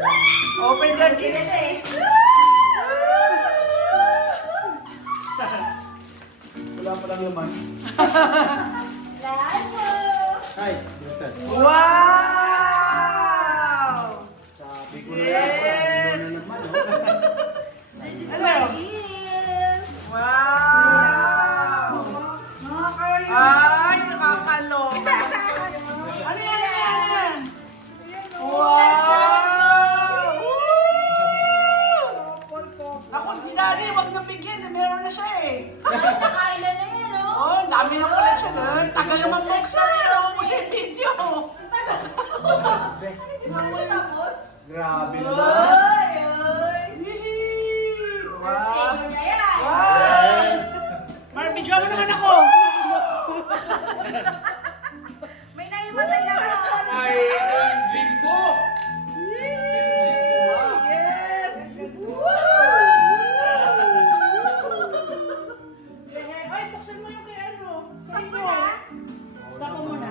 Open the gate. Wala pa lang laman. Ay, baliktad. Wow! Sabi ko na Yes! lang, wala na naman. Hello! Wow! Ay, nakakaloka. Ano yan? Ano yan? Wow! Woo! Ako si Daddy, wag na bigyan. Meron na siya eh. Nakain na yan, no? Oh, ang dami na pala siya. Tagal naman buksan eh. Ako mo siya yung video. Tapos? Grabe naman. Ay, ay. Yee! First Wow! table niya yan. Wow! Mar, video mo naman ako. May naimatay na ka. Ay, ang dream ko! Yes! Ay, buksan mo yung kay ano. Stop mo na. Stop mo muna.